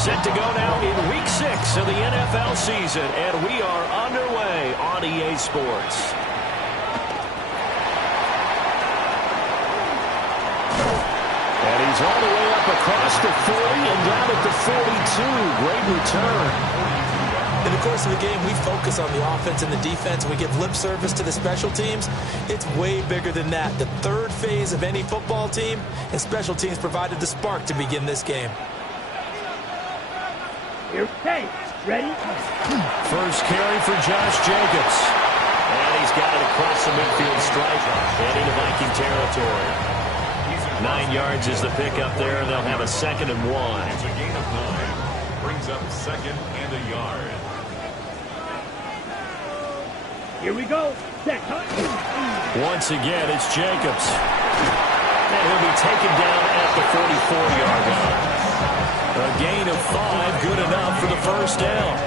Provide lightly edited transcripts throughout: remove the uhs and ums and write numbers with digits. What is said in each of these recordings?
Set to go now in Week 6 of the NFL season, and we are underway on EA Sports. And he's all the way up across the 40 and down at the 42. Great return. In the course of the game, we focus on the offense and the defense, and we give lip service to the special teams. It's way bigger than that. The third phase of any football team, and special teams provided the spark to begin this game. Okay, ready? First carry for Josh Jacobs. And he's got it across the midfield stripe and into Viking territory. 9 yards is the pickup there, and they'll have a 2nd and 1. It's a gain of 9. Brings up 2nd and a yard. Here we go. Set. Once again, it's Jacobs. And he'll be taken down at the 44-yard line. A gain of 5, good enough for the first down.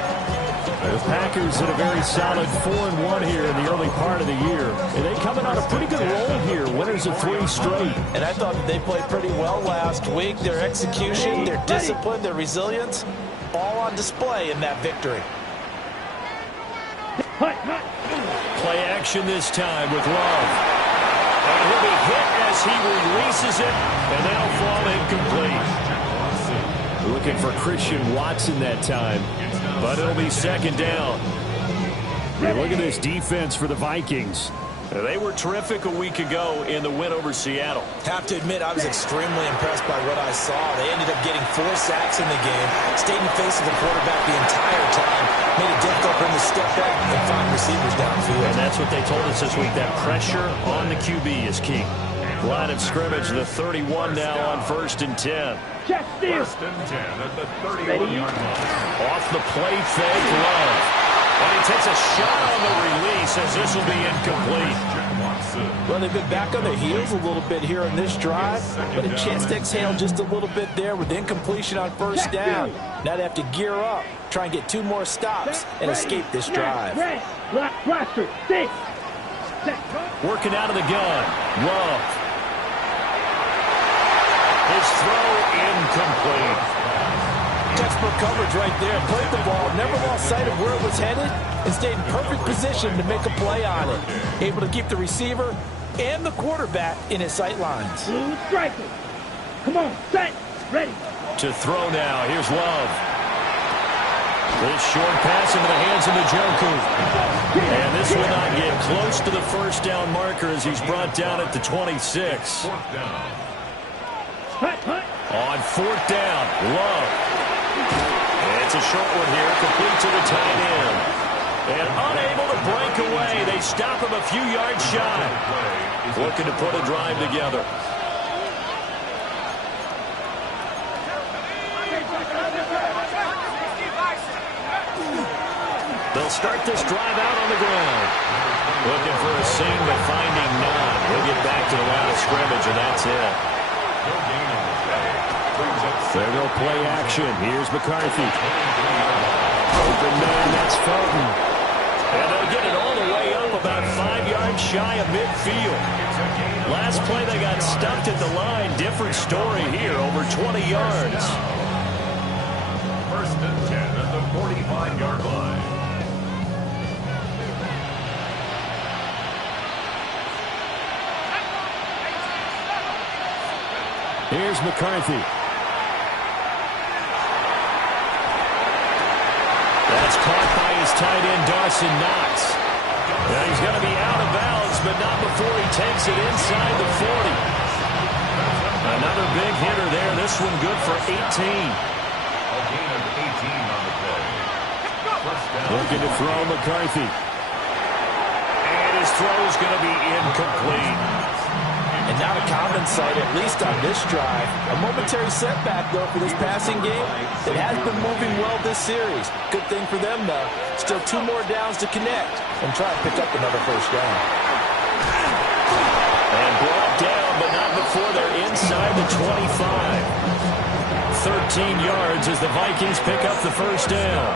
The Packers in a very solid 4-1 here in the early part of the year. And they coming on a pretty good roll here. Winners of 3 straight. And I thought that they played pretty well last week. Their execution, their discipline, their resilience, all on display in that victory. Play action this time with Love. And he'll be hit as he releases it, and that'll fall incomplete. Looking for Christian Watson that time, but it'll be 2nd down. Hey, look at this defense for the Vikings. They were terrific a week ago in the win over Seattle. Have to admit, I was extremely impressed by what I saw. They ended up getting 4 sacks in the game, stayed in the face of the quarterback the entire time, made it difficult for him to step back and find receivers downfield. And that's what they told us this week, that pressure on the QB is key. Line of scrimmage, the 31 now on 1st and 10. Check steer. 1st and 10 at the 31-yard line. Off the play fake, Love. And he takes a shot on the release as this will be incomplete. Well, they've been back on their heels a little bit here on this drive, but a chance to exhale just a little bit there with incompletion on 1st down. Now they have to gear up, try and get 2 more stops and escape this drive. Working out of the gun. Love. His throw incomplete. Textbook coverage right there. Played the ball, never lost sight of where it was headed, and stayed in perfect position to make a play on it. Able to keep the receiver and the quarterback in his sight lines. Blue striker. Come on, set, ready. To throw now. Here's Love. This short pass into the hands of Njoku. And this will not get close to the 1st down marker as he's brought down at the 26. On 4th down, Love. It's a short one here, complete to the tight end. And unable to break away. They stop him a few yards shy. Looking to put a drive together. They'll start this drive out on the ground. Looking for a seam, but finding none. He'll get back to the line of scrimmage, and that's it. There go play action. Here's McCarthy. Open man, that's Felton. And they'll get it all the way up about 5 yards shy of midfield. Last play they got stuffed at the line. Different story here, over 20 yards. 1st and 10 at the 45-yard line. Here's McCarthy. That's caught by his tight end, Dawson Knox. Now he's going to be out of bounds, but not before he takes it inside the 40. Another big hitter there. This one good for 18. A gain of 18 on the play. Looking to throw McCarthy. And his throw is going to be incomplete. And not a common sight, at least on this drive. A momentary setback, though, for this passing game. It has been moving well this series. Good thing for them, though. Still 2 more downs to connect and try to pick up another 1st down. And brought down, but not before they're inside the 25. 13 yards as the Vikings pick up the 1st down.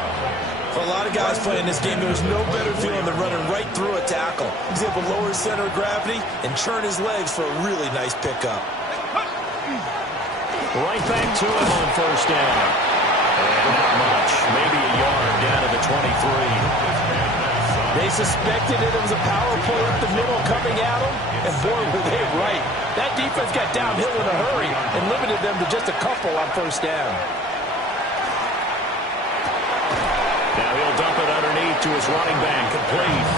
For a lot of guys playing this game, there was no better feeling than running right through a tackle. He's able to lower his center of gravity and churn his legs for a really nice pickup. Right back to him on 1st down. And not much. Maybe a yard down to the 23. They suspected it was a power play up the middle coming at them, and boy, were they right. That defense got downhill in a hurry and limited them to just a couple on first down. Now he'll dump it underneath to his running back, complete.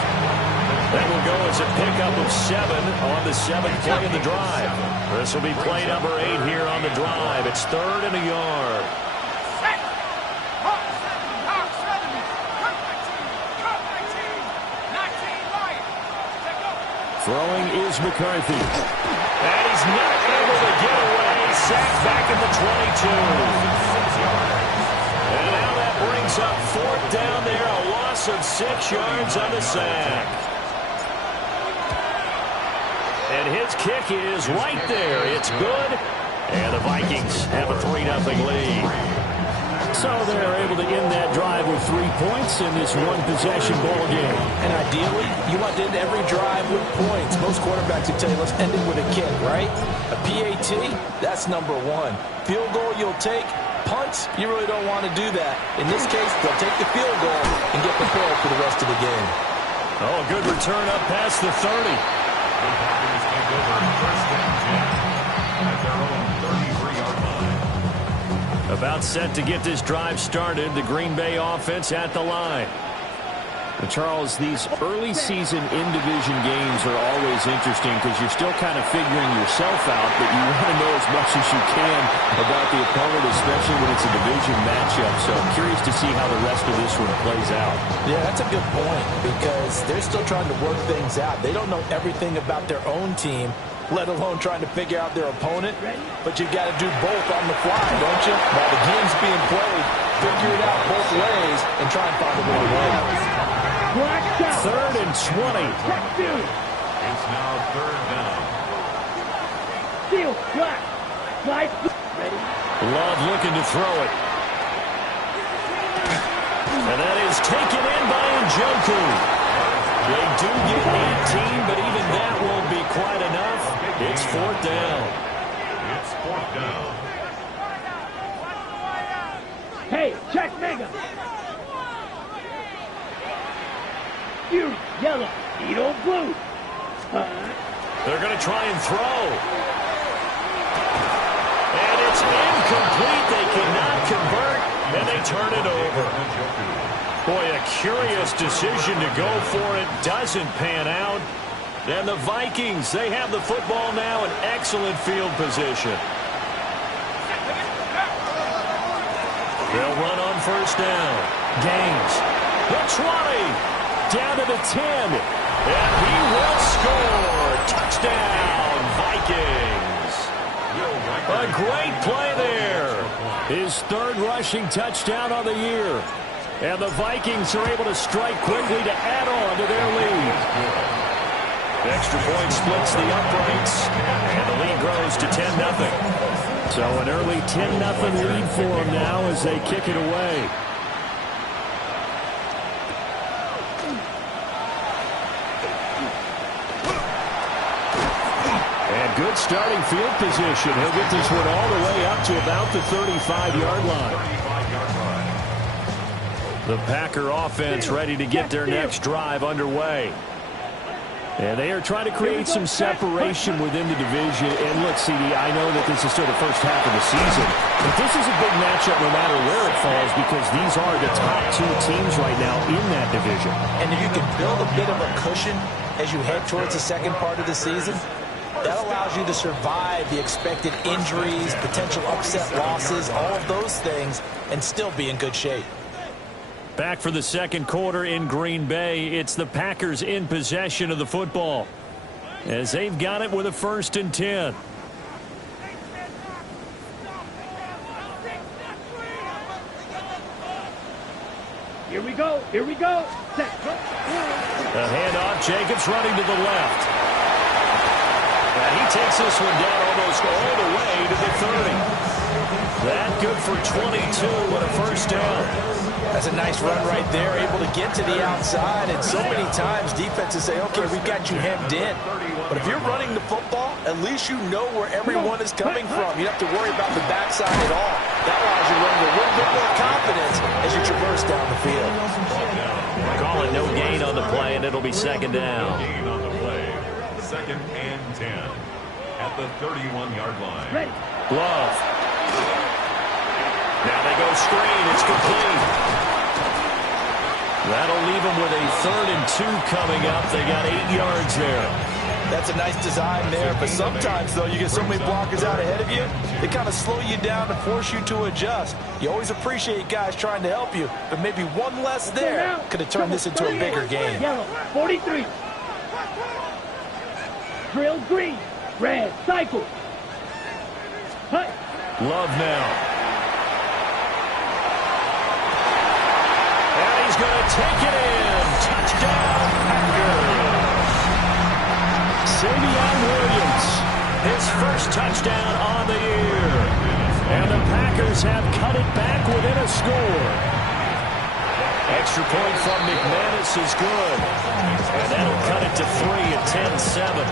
That will go as a pickup of 7 on the 7th play of the drive. This will be play number 8 here on the drive. It's 3rd and a yard. Throwing is McCarthy. And he's not able to get away. Sacked back at the 22. And now that brings up 4th down there. A loss of 6 yards on the sack. And his kick is right there. It's good. And the Vikings have a 3-0 lead. So they're able to end that drive with 3 points in this one-possession ball game. And ideally, you want to end every drive with points. Most quarterbacks would tell you, let's end it with a kick, right? A PAT, that's number 1. Field goal you'll take. Punts, you really don't want to do that. In this case, they'll take the field goal and get prepared for the rest of the game. Oh, a good return up past the 30. The Packers take over 1st and 10 at their own 33-yard line. About set to get this drive started. The Green Bay offense at the line. Charles, these early season in-division games are always interesting because you're still kind of figuring yourself out, but you want to know as much as you can about the opponent, especially when it's a division matchup. So I'm curious to see how the rest of this one plays out. Yeah, that's a good point because they're still trying to work things out. They don't know everything about their own team, let alone trying to figure out their opponent. But you've got to do both on the fly, don't you? While the game's being played, figure it out both ways and try and find a way to win. 3rd and 20. It's now 3rd down. Steal, black, slide, ready. Love looking to throw it. And that is taken in by Njoku. They do get 18, but even that won't be quite enough. It's 4th down. It's 4th down. Hey, check mega. You yellow, Edo blue. They're going to try and throw. And it's incomplete. They cannot convert, and they turn it over. Boy, a curious decision to go for it. Doesn't pan out. And the Vikings, they have the football now in excellent field position. They'll run on 1st down. Gaines. The 20. Down to the 10. And he will score. Touchdown, Vikings. A great play there. His 3rd rushing touchdown on the year. And the Vikings are able to strike quickly to add on to their lead. The extra point splits the uprights. And the lead grows to 10-0. So an early 10-0 lead for them now as they kick it away. Good starting field position. He'll get this one all the way up to about the 35-yard line. The Packer offense ready to get their next drive underway. And they are trying to create some separation within the division. And look, CD, I know that this is still the first half of the season, but this is a big matchup no matter where it falls because these are the top 2 teams right now in that division. And if you can build a bit of a cushion as you head towards the second part of the season, that allows you to survive the expected injuries, potential upset losses, all of those things, and still be in good shape. Back for the second quarter in Green Bay. It's the Packers in possession of the football as they've got it with a 1st and 10. Here we go. Here we go. Set. A handoff. Jacobs running to the left. And he takes this one down almost all the way to the 30. That good for 22 and a 1st down. That's a nice run right there, able to get to the outside. And so many times defenses say, okay, we've got you hemmed in. But if you're running the football, at least you know where everyone is coming from. You don't have to worry about the backside at all. That allows you to run with a little bit more confidence. the play, and it'll be second down. Gain on the play. 2nd and 10 at the 31-yard line. Ready. Love. Now they go screen. It's complete. That'll leave them with a 3rd and 2 coming up. They got 8 yards there. That's a nice design there, but sometimes, though, you get so many blockers out ahead of you, they kind of slow you down and force you to adjust. You always appreciate guys trying to help you, but maybe one less there could have turned this into a bigger game. Yellow, 43. Drill green. Red, cycle. Hut. Love now. And he's going to take it in. Touchdown, Packers. Savion Williams, his first touchdown on the year. And the Packers have cut it back within a score. Extra point from McManus is good. And that'll cut it to 3 at 10-7.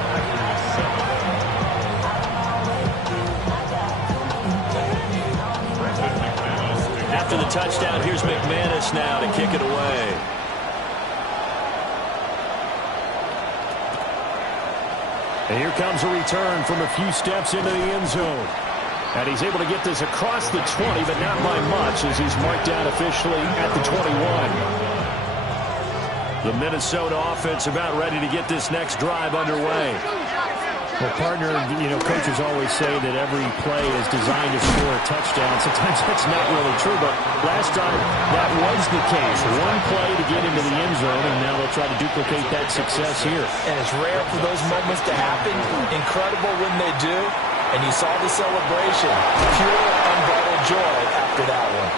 After the touchdown, here's McManus now to kick it away. And here comes a return from a few steps into the end zone. And he's able to get this across the 20, but not by much, as he's marked down officially at the 21. The Minnesota offense about ready to get this next drive underway. Well, partner, coaches always say that every play is designed to score a touchdown. Sometimes that's not really true, but last time that was the case. One play to get into the end zone, and now they'll try to duplicate that success here. And it's rare for those moments to happen. Incredible when they do. And you saw the celebration. Pure, unbridled joy after that one.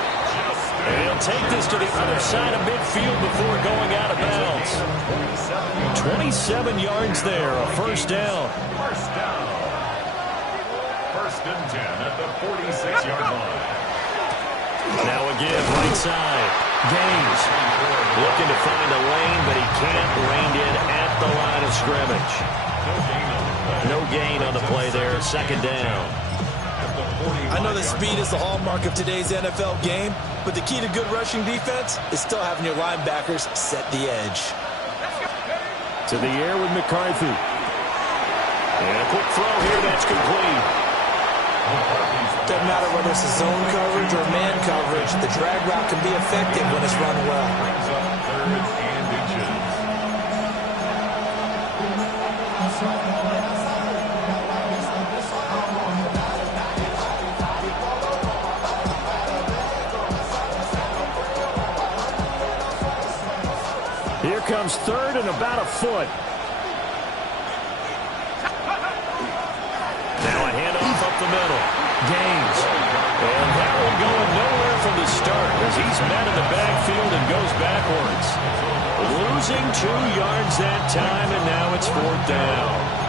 And he'll take this to the other side of midfield before going out of bounds. 27 yards there, a first down. First down. 1st and 10 at the 46-yard line. Now again, right side. Gaines looking to find a lane, but he can't. Reined in at the line of scrimmage. No gain on the play there. Second down. I know that speed is the hallmark of today's NFL game, but the key to good rushing defense is still having your linebackers set the edge. To the air with McCarthy. And a quick throw here, that's complete. Doesn't matter whether it's a zone coverage or man coverage, the drag route can be effective when it's run well. Brings up 3rd and inches. Here comes 3rd and about a foot. Now a handoff up the middle. Gaines. And that one going nowhere from the start as he's met in the backfield and goes backwards. Losing 2 yards that time, and now it's 4th down.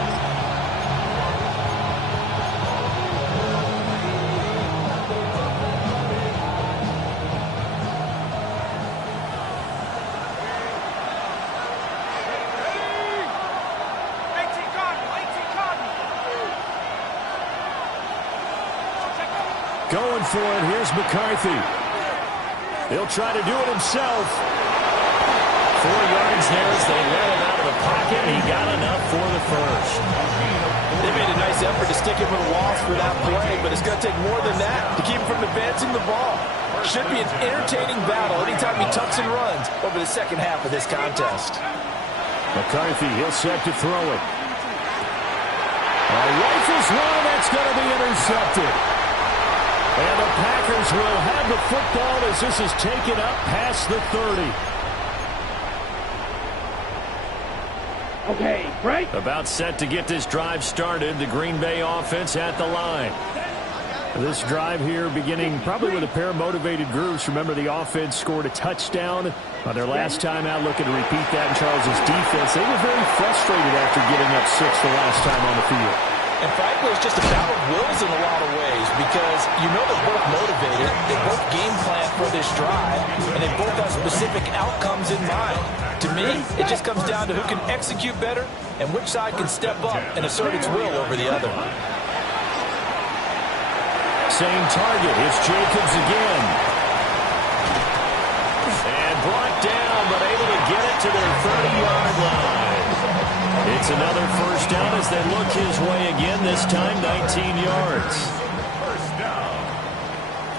Going for it. Here's McCarthy. He'll try to do it himself. 4 yards there as they let him out of the pocket. He got enough for the first. They made a nice effort to stick him with a loss for that play, but it's going to take more than that to keep him from advancing the ball. Should be an entertaining battle anytime he tucks and runs over the second half of this contest. McCarthy, he'll set to throw it. Rifles one, that's going to be intercepted. And the Packers will have the football as this is taken up past the 30. Okay, right? About set to get this drive started. The Green Bay offense at the line. This drive here beginning probably with a pair of motivated groups. Remember, the offense scored a touchdown on their last time out, looking to repeat that in Charles's defense. They were very frustrated after giving up 6 the last time on the field. And frankly, it's just a battle of wills in a lot of ways because you know they're both motivated, they both game plan for this drive, and they both have specific outcomes in mind. To me, it just comes down to who can execute better and which side can step up and assert its will over the other. Same target. It's Jacobs again. And brought down, but able to get it to their 30-yard line. It's another first down as they look his way again, this time 19 yards. First down.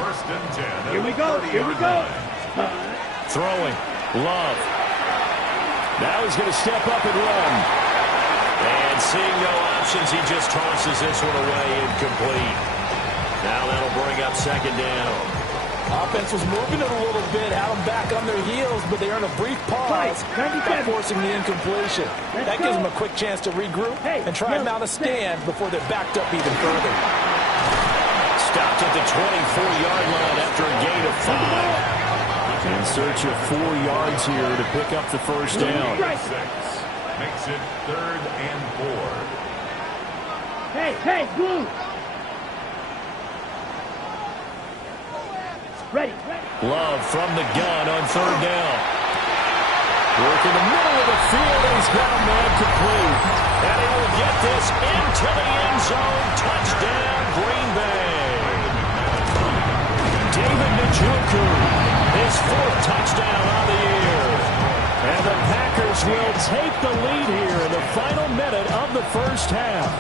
First and 10. Here we go. Here we go. Throwing. Love. Now he's going to step up and run. And seeing no options, he just tosses this one away incomplete. Now that'll bring up second down. Offense was moving it a little bit, had them back on their heels, but they earned a brief pause by forcing the incompletion. That gives them a quick chance to regroup and try and mount a stand before they're backed up even further. Stopped at the 24-yard line after a gain of 5. In search of 4 yards here to pick up the first down. Makes it 3rd and 4. Hey, Blue. Ready. Love from the gun on 3rd down. Work in the middle of the field, and he's got a man complete. And he will get this into the end zone. Touchdown, Green Bay. David Njoku, his 4th touchdown of the year. And the Packers will take the lead here in the final minute of the first half.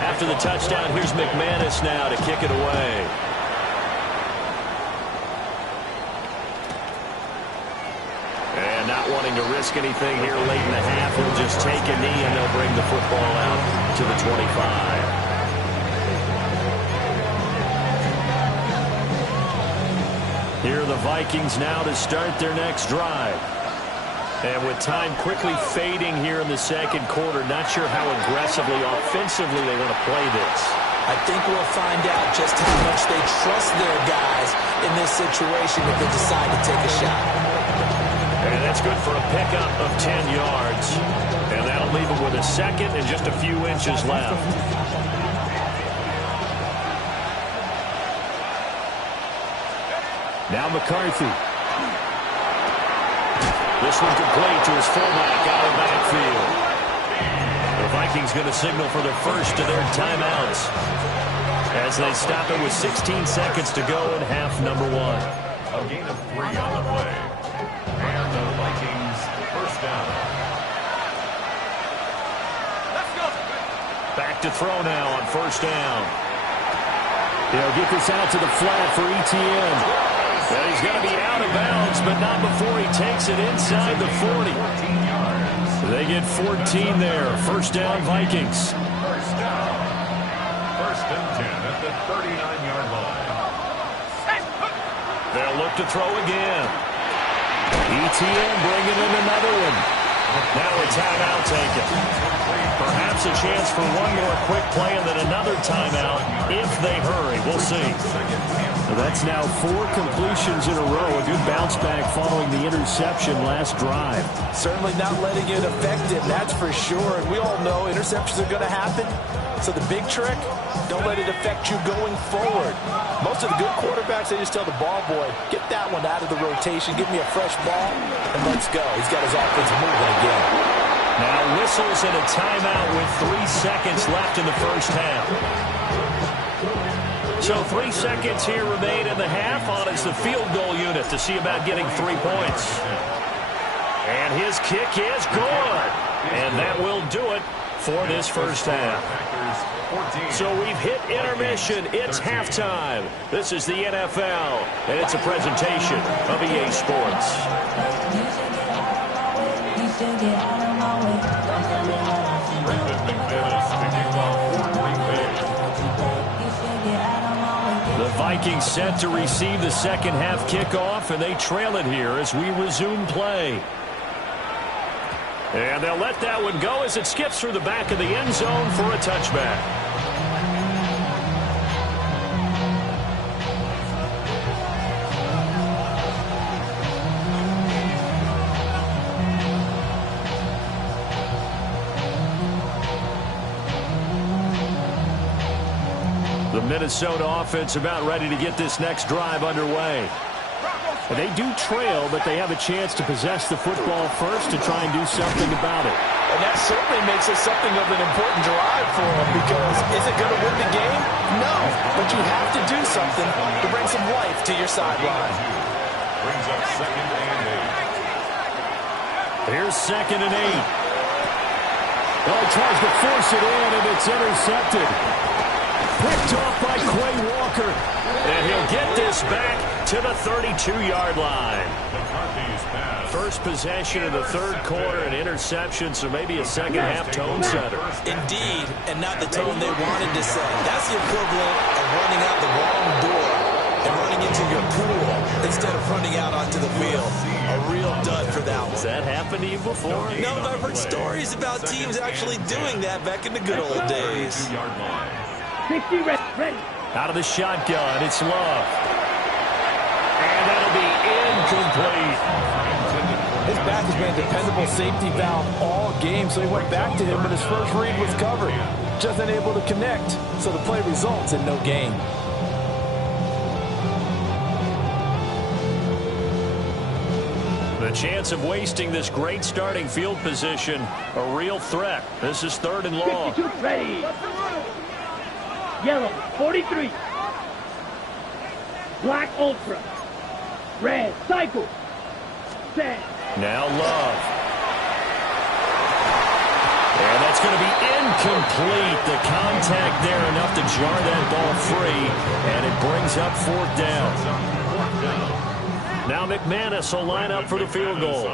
After the touchdown, here's McManus now to kick it away. And not wanting to risk anything here late in the half, he'll just take a knee and they'll bring the football out to the 25. Here are the Vikings now to start their next drive. And with time quickly fading here in the second quarter, not sure how aggressively, offensively they want to play this. I think we'll find out just how much they trust their guys in this situation if they decide to take a shot. And that's good for a pickup of 10 yards. And that'll leave them with a second and just a few inches left. Now McCarthy. This one complete to his fullback out of backfield. The Vikings going to signal for the first of their timeouts as they stop it with 16 seconds to go in half number 1. A gain of 3 on the play. And the Vikings first down. Let's go. Back to throw now on first down. They'll get this out to the flat for ETN. Well, he's going to be out of bounds, but not before he takes it inside the 40. They get 14 there. First down, Vikings. First down. First and 10 at the 39-yard line. They'll look to throw again. ETN bringing in another one. Now a timeout taken. Perhaps a chance for one more quick play and then another timeout if they hurry. We'll see. So that's now 4 completions in a row. A good bounce back following the interception last drive. Certainly not letting it affect him, that's for sure. And we all know interceptions are going to happen. So the big trick, don't let it affect you going forward. Most of the good quarterbacks, they just tell the ball boy, get that one out of the rotation, give me a fresh ball, and let's go. He's got his offense moving again. Now whistles and a timeout with 3 seconds left in the first half. So 3 seconds here remain in the half on as the field goal unit to see about getting 3 points. And his kick is good. And that will do it for this first half. So we've hit intermission. It's halftime. This is the NFL, and it's a presentation of EA Sports. The Vikings set to receive the second half kickoff, and they trail it here as we resume play. And they'll let that one go as it skips through the back of the end zone for a touchback. The Minnesota offense about ready to get this next drive underway. And they do trail, but they have a chance to possess the football first to try and do something about it. And that certainly makes it something of an important drive for them, because is it going to win the game? No, but you have to do something to bring some life to your sideline. Brings up second and 8. Here's 2nd and 8. Oh, he tries to force it in, and it's intercepted. Picked off by Quay Walker. And he'll get this back to the 32-yard line. First possession of the third quarter, an interception, so maybe a second-half tone setter. Indeed, and not the tone they wanted to set. That's the equivalent of running out the wrong door and running into your pool instead of running out onto the field. A real dud for that one. Has that happened to you before? No, but I've heard stories about teams actually doing that back in the good old days. 60 ready. Out of the shotgun, it's Love. And that'll be incomplete. His back has been a dependable safety valve all game, so he went back to him, but his first read was covered. Just unable to connect, so the play results in no gain. The chance of wasting this great starting field position, a real threat. This is 3rd and long. 52 ready. Yellow, 43. Black ultra. Red, cycle. Set. Now Love. And that's going to be incomplete. The contact there enough to jar that ball free, and it brings up 4th down. Now McManus will line up for the field goal.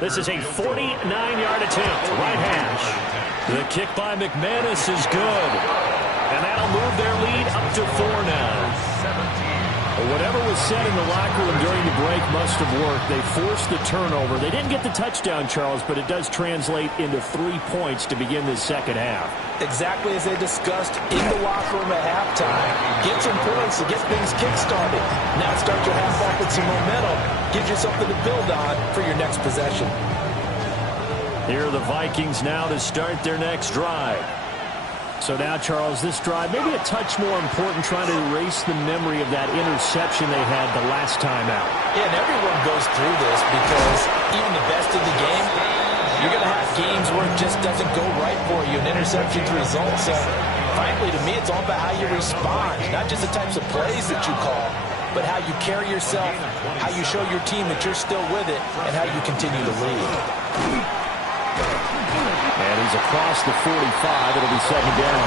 This is a 49-yard attempt, right hash. The kick by McManus is good. And that'll move their lead up to 4 now. Whatever was said in the locker room during the break must have worked. They forced the turnover. They didn't get the touchdown, Charles, but it does translate into 3 points to begin this second half. Exactly as they discussed in the locker room at halftime. Get some points to get things kick-started. Now start your half off with some momentum. Gives you something to build on for your next possession. Here are the Vikings now to start their next drive. So now, Charles, this drive maybe a touch more important, trying to erase the memory of that interception they had the last time out. Yeah, and everyone goes through this because even the best of the game, you're going to have games where it just doesn't go right for you, and interceptions result. So, frankly, to me, it's all about how you respond, not just the types of plays that you call, but how you carry yourself, how you show your team that you're still with it, and how you continue to lead. And he's across the 45. It'll be 2nd down.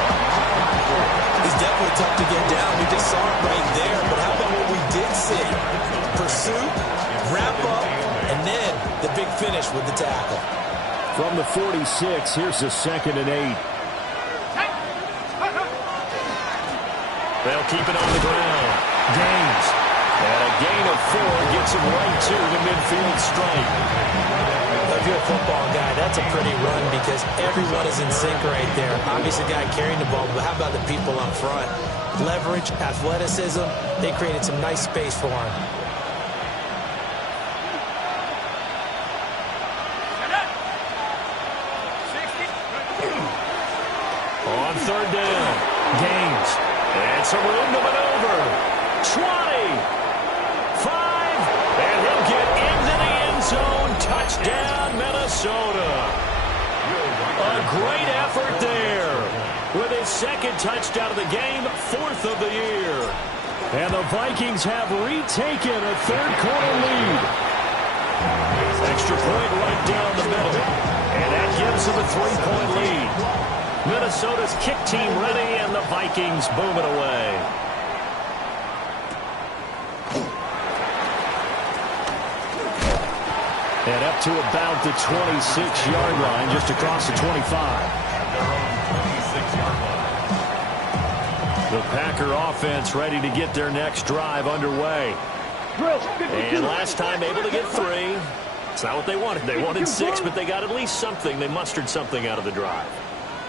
He's definitely tough to get down. We just saw it right there. But how about what we did see? Pursuit, wrap up, and then the big finish with the tackle. From the 46, here's the 2nd and 8. They'll keep it on the ground. Gaines. And a gain of 4 gets him right to the midfield stripe. If you're a football guy, that's a pretty run because everyone is in sync right there. Obviously, the guy carrying the ball, but how about the people up front? Leverage, athleticism, they created some nice space for him. On 3rd down, Gaines. And some room to maneuver. 20, 5, and he'll get into the end zone. Touchdown, Minnesota. A great effort there. With his 2nd touchdown of the game, 4th of the year. And the Vikings have retaken a 3rd quarter lead. Extra point right down the middle. And that gives them a 3-point lead. Minnesota's kick team ready, and the Vikings boom it away. And up to about the 26-yard line, just across the 25. The Packer offense ready to get their next drive underway. And last time able to get 3. It's not what they wanted. They wanted 6, but they got at least something. They mustered something out of the drive.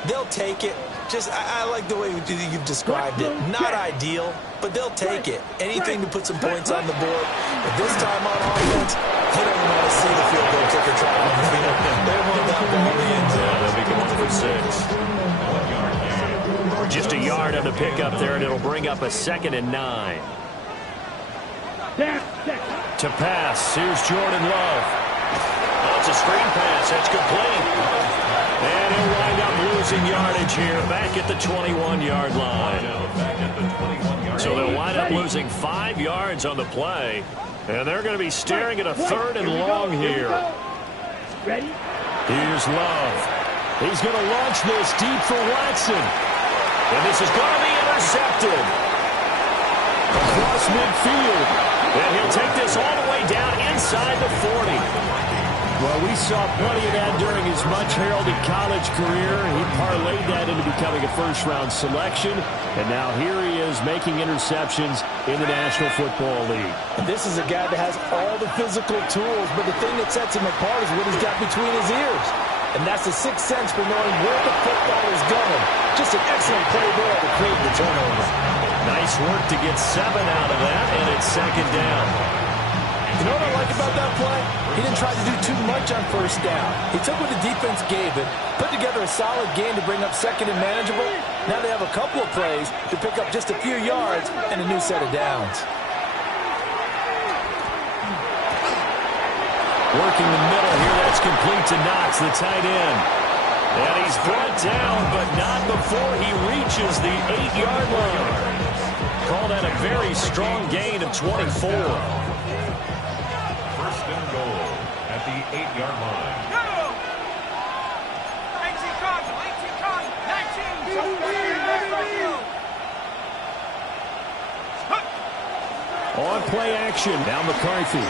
They'll take it. Just, I like the way you've described it. Not ideal, but they'll take it. Anything to put some points on the board. But this time on offense, they don't want to see the field goal kicker try on the field. They want that ball in the end zone. They'll be going for 6. Just a yard on the pickup there, and it'll bring up a 2nd and 9. To pass, here's Jordan Love. Oh, it's a screen pass. That's complete. And he'll wind up losing yardage here back at the 21-yard line. So they'll wind up losing 5 yards on the play. And they're going to be staring at a 3rd and long here. Ready? Here's Love. He's going to launch this deep for Watson. And this is going to be intercepted. Across midfield. And he'll take this all the way down inside the 40. Well, we saw plenty of that during his much-heralded college career. He parlayed that into becoming a first-round selection. And now here he is making interceptions in the National Football League. And this is a guy that has all the physical tools, but the thing that sets him apart is what he's got between his ears. And that's the sixth sense for knowing where the football is going. Just an excellent play there to create the turnover. Nice work to get 7 out of that, and it's second down. You know what I like about that play? He didn't try to do too much on first down. He took what the defense gave him, put together a solid game to bring up second and manageable. Now they have a couple of plays to pick up just a few yards and a new set of downs. Working the middle here, that's complete to Knox, the tight end. And he's brought down, but not before he reaches the 8-yard line. Call that a very strong gain of 24. First and goal at the 8-yard line. On play action, now McCarthy.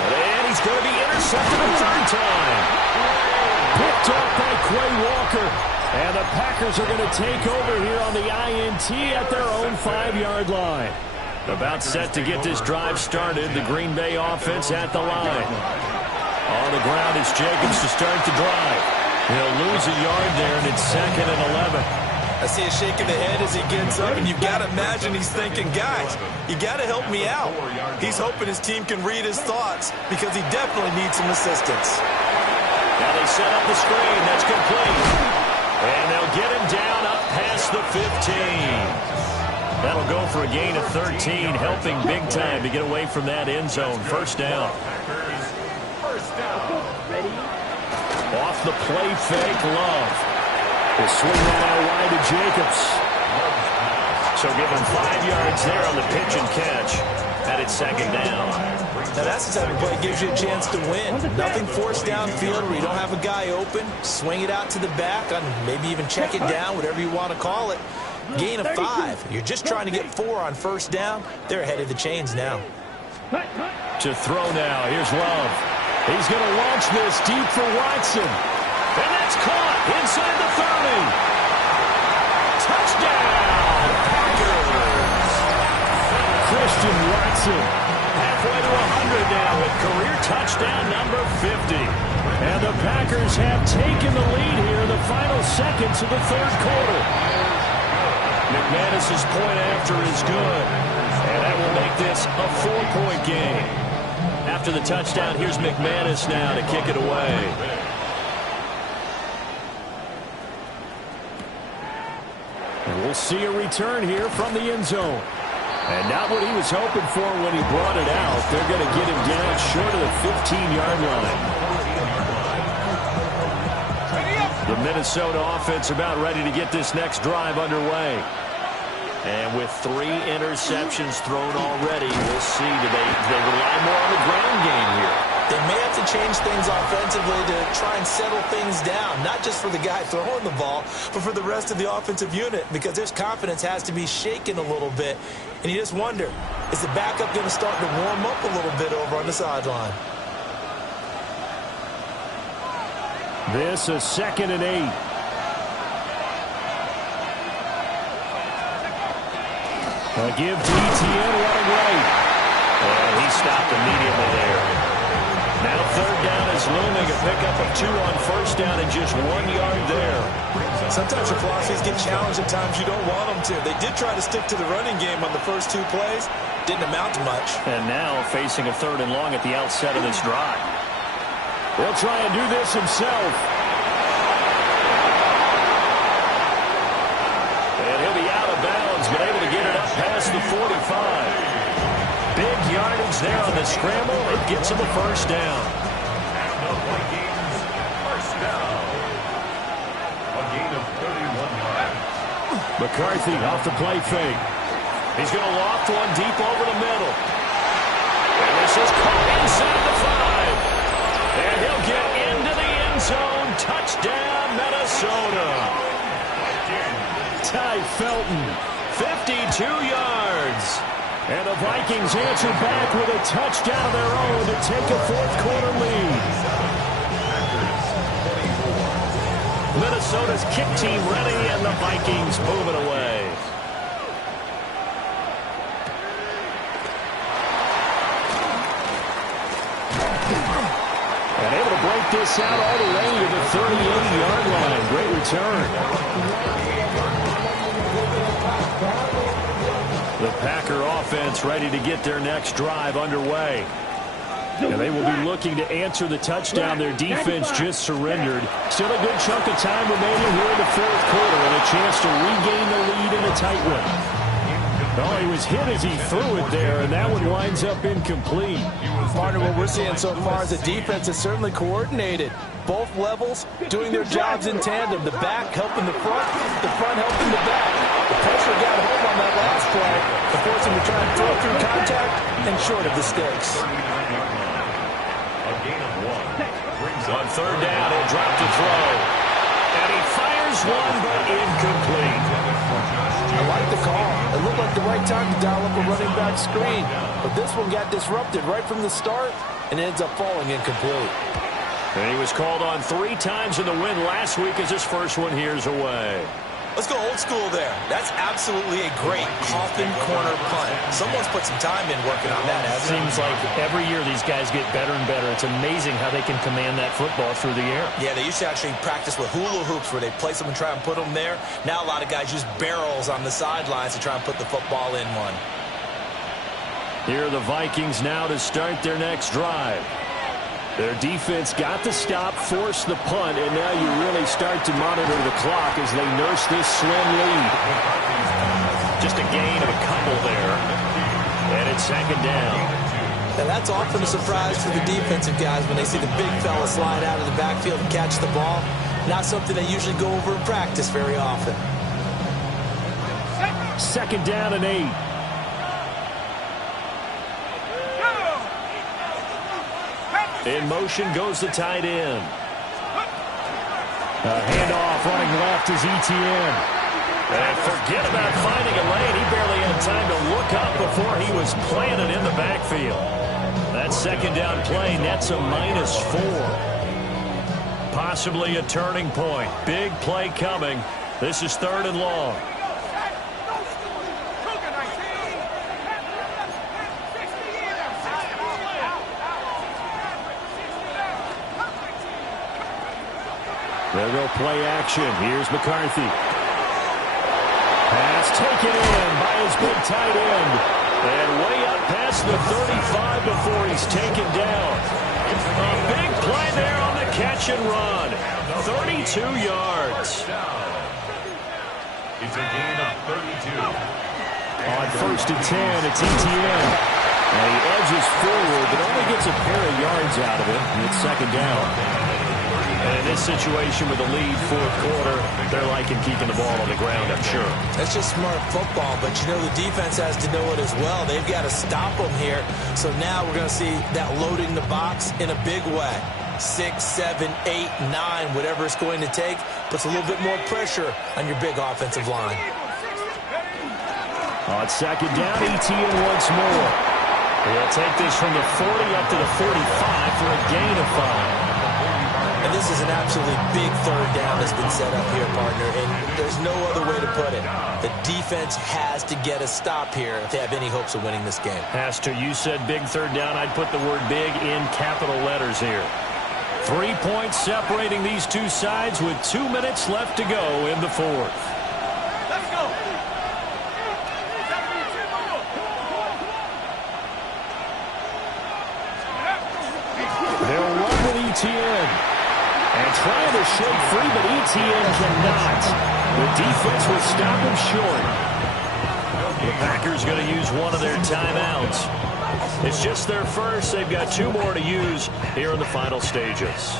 And he's going to be intercepted a third time. Picked off by Quay Walker. And the Packers are going to take over here on the INT at their own 5-yard line. About set to get this drive started. The Green Bay offense at the line. On the ground is Jacobs to start the drive. He'll lose a yard there, and it's second and 11. I see a shake of the head as he gets up, and you've got to imagine he's thinking, guys, you got to help me out. He's hoping his team can read his thoughts because he definitely needs some assistance. Now they set up the screen. That's complete. And they'll get him down up past the 15. That'll go for a gain of 13, helping big time to get away from that end zone. First down. Off the play fake, Love. We'll swing that out wide to Jacobs. So give him 5 yards there on the pitch and catch. And it's second down. Now that's the type of play that gives you a chance to win. Nothing forced downfield where you don't have a guy open. Swing it out to the back, on maybe even check it down, whatever you want to call it. Gain of 5. You're just trying to get 4 on first down. They're ahead of the chains now. To throw now. Here's Love. He's going to launch this deep for Watson. And that's caught inside the 30. Touchdown, Packers. Christian Watson halfway to 100 now with career touchdown number 50. And the Packers have taken the lead here in the final seconds of the third quarter. McManus's point after is good. And that will make this a 4-point game. After the touchdown, here's McManus now to kick it away. And we'll see a return here from the end zone. And not what he was hoping for when he brought it out. They're going to get him down short of the 15-yard line. The Minnesota offense about ready to get this next drive underway. And with 3 interceptions thrown already, we'll see. Do they rely more on the ground game here? They may have to change things offensively to try and settle things down, not just for the guy throwing the ball, but for the rest of the offensive unit, because their confidence has to be shaken a little bit. And you just wonder, is the backup going to start to warm up a little bit over on the sideline? This is second and 8. Give to ETN running right. And he stopped immediately there. Now third down is looming. A pickup of 2 on first down and just 1 yard there. Sometimes your philosophies get challenged at times you don't want them to. They did try to stick to the running game on the first 2 plays. Didn't amount to much. And now facing a 3rd and long at the outset of this drive. He'll try and do this himself. And he'll be out of bounds, but able to get it up past the 45. Big yardage there on the scramble. It gets him a first down. National Vikings, first down. A gain of 31 yards. McCarthy off the play fake. He's going to loft one deep over the middle. And this is caught inside the 5. And he'll get Felton. 52 yards. And the Vikings answer back with a touchdown of their own to take a fourth-quarter lead. Minnesota's kick team ready, and the Vikings moving away. And able to break this out all the way to the 38-yard line. Great return. The Packer offense ready to get their next drive underway. And they will be looking to answer the touchdown their defense just surrendered. Still a good chunk of time remaining here in the fourth quarter and a chance to regain the lead in a tight one. Oh, he was hit as he threw it there, and that one winds up incomplete. Partner, what we're seeing so far is the defense is certainly coordinated. Both levels doing their jobs in tandem. The back helping the front helping the back. The pressure got home on that last play, forcing him to try and throw through contact and short of the sticks. A gain of 1. On third down, he'll drop to throw. And he fires one, but incomplete. I like the call. It looked like the right time to dial up a running back screen. But this one got disrupted right from the start and ends up falling incomplete. And he was called on 3 times in the win last week as his first one here's away. Let's go old school there. That's absolutely a great coffin corner punt. Someone's put some time in working on that. It seems like every year these guys get better and better. It's amazing how they can command that football through the air. Yeah, they used to actually practice with hula hoops where they place them and try and put them there. Now a lot of guys use barrels on the sidelines to try and put the football in one. Here are the Vikings now to start their next drive. Their defense got the stop, forced the punt, and now you really start to monitor the clock as they nurse this slim lead. Just a gain of a couple there. And it's second down. Now that's often a surprise for the defensive guys when they see the big fella slide out of the backfield and catch the ball. Not something they usually go over in practice very often. Second down and 8. In motion goes the tight end. A handoff running left is Etienne. And forget about finding a lane. He barely had time to look up before he was planted in the backfield. That second down play nets a -4. Possibly a turning point. Big play coming. This is 3rd and long. They'll go play action. Here's McCarthy. Pass taken in by his big tight end. And way up past the 35 before he's taken down. A big play there on the catch and run. 32 yards. It's a gain of 32. On 1st and 10, it's Etienne. And he edges forward, but only gets a pair of yards out of it. And it's second down. And in this situation with the lead, fourth quarter, they're liking keeping the ball on the ground, I'm sure. That's just smart football, but you know the defense has to know it as well. They've got to stop them here. So now we're going to see that loading the box in a big way. 6, 7, 8, 9, whatever it's going to take, puts a little bit more pressure on your big offensive line. On second down, Etienne once more. He'll take this from the 40 up to the 45 for a gain of 5. And this is an absolutely big third down that's been set up here, partner, and there's no other way to put it. The defense has to get a stop here if they have any hopes of winning this game. Has to. You said big third down. I'd put the word big in capital letters here. 3 points separating these two sides with 2 minutes left to go in the fourth. Let's go. They'll run with Etienne. And trying to shake free, but Etienne cannot. The defense will stop him short. The Packers going to use one of their timeouts. It's just their first. They've got 2 more to use here in the final stages.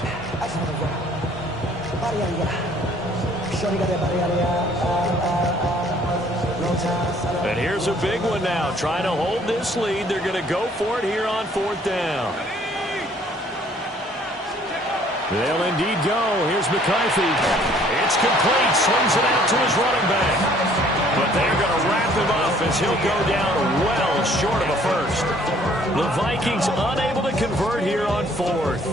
And here's a big one now. Trying to hold this lead. They're going to go for it here on 4th down. They'll indeed go. Here's McCarthy. It's complete. Swings it out to his running back. going to wrap him up as he'll go down well short of a first. The Vikings unable to convert here on fourth.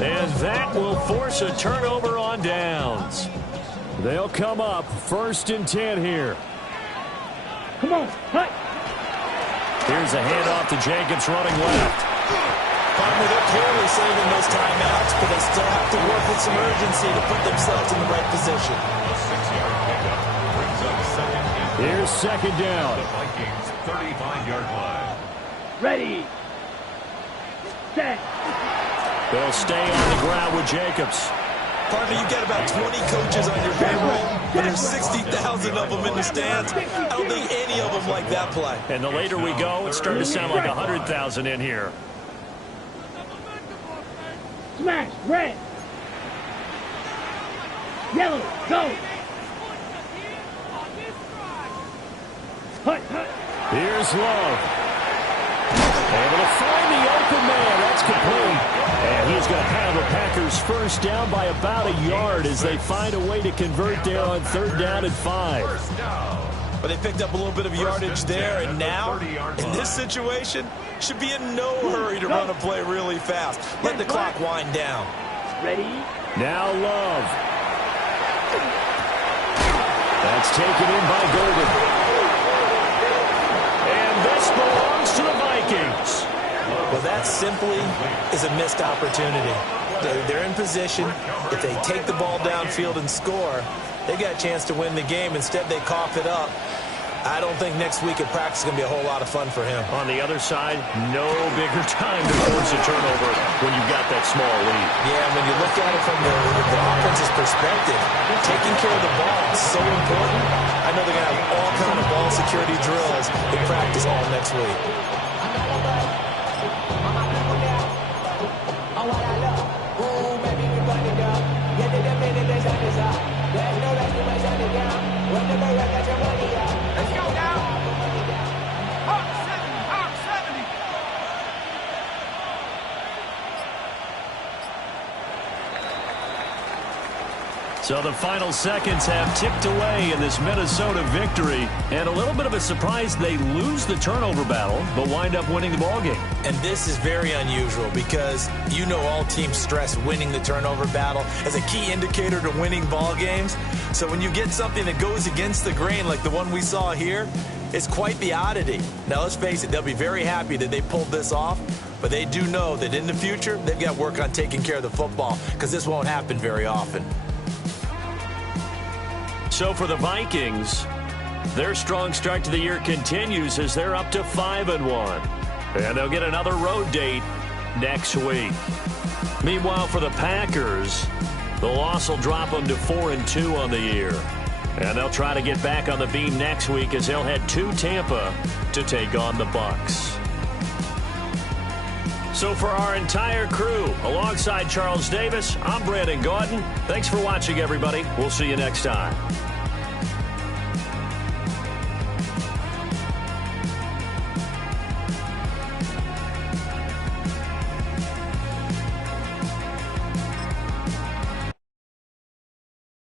And that will force a turnover on downs. They'll come up 1st and 10 here. Come on, hut. Here's a handoff to Jacobs running left. Partner, they're clearly saving those timeouts, but they still have to work with some urgency to put themselves in the right position. A 6-yard pickup brings up 2nd and 10. Here's 2nd down. The Vikings 35-yard line. Ready. Set. They'll stay on the ground with Jacobs. Partner, you've got about 20 coaches on your payroll, but there's 60,000 of them in the stands. I don't think any of them like that play. And the later we go, it's starting to sound like 100,000 in here. Smash. Red. Yellow. Go. Hut, hut. Here's Love. Able to find the open man. That's complete. And he's going to have a Packers first down by about a yard as they find a way to convert there on 3rd down and 5. But they picked up a little bit of yardage there, and now, in this situation, should be in no hurry to run a play really fast. Let the clock wind down. Ready. Now Love. That's taken in by Golden. And this belongs to the Vikings. Well, that simply is a missed opportunity. They're in position. If they take the ball downfield and score, they got a chance to win the game. Instead, they cough it up. I don't think next week at practice is going to be a whole lot of fun for him. On the other side, no bigger time to force a turnover when you've got that small lead. Yeah, when you look at it from the offense's perspective, taking care of the ball is so important. I know they're going to have all kind of ball security drills in practice all next week. Let's go now. Hawk 70. So the final seconds have ticked away in this Minnesota victory. And a little bit of a surprise, they lose the turnover battle, but wind up winning the ballgame. And this is very unusual because you know all teams stress winning the turnover battle as a key indicator to winning ball games. So when you get something that goes against the grain like the one we saw here, it's quite the oddity. Now let's face it, they'll be very happy that they pulled this off, but they do know that in the future they've got work on taking care of the football because this won't happen very often. So for the Vikings, their strong start to the year continues as they're up to 5-1. And they'll get another road date next week. Meanwhile, for the Packers, the loss will drop them to 4-2 on the year. And they'll try to get back on the beam next week as they'll head to Tampa to take on the Bucs. So for our entire crew, alongside Charles Davis, I'm Brandon Gaudin. Thanks for watching, everybody. We'll see you next time.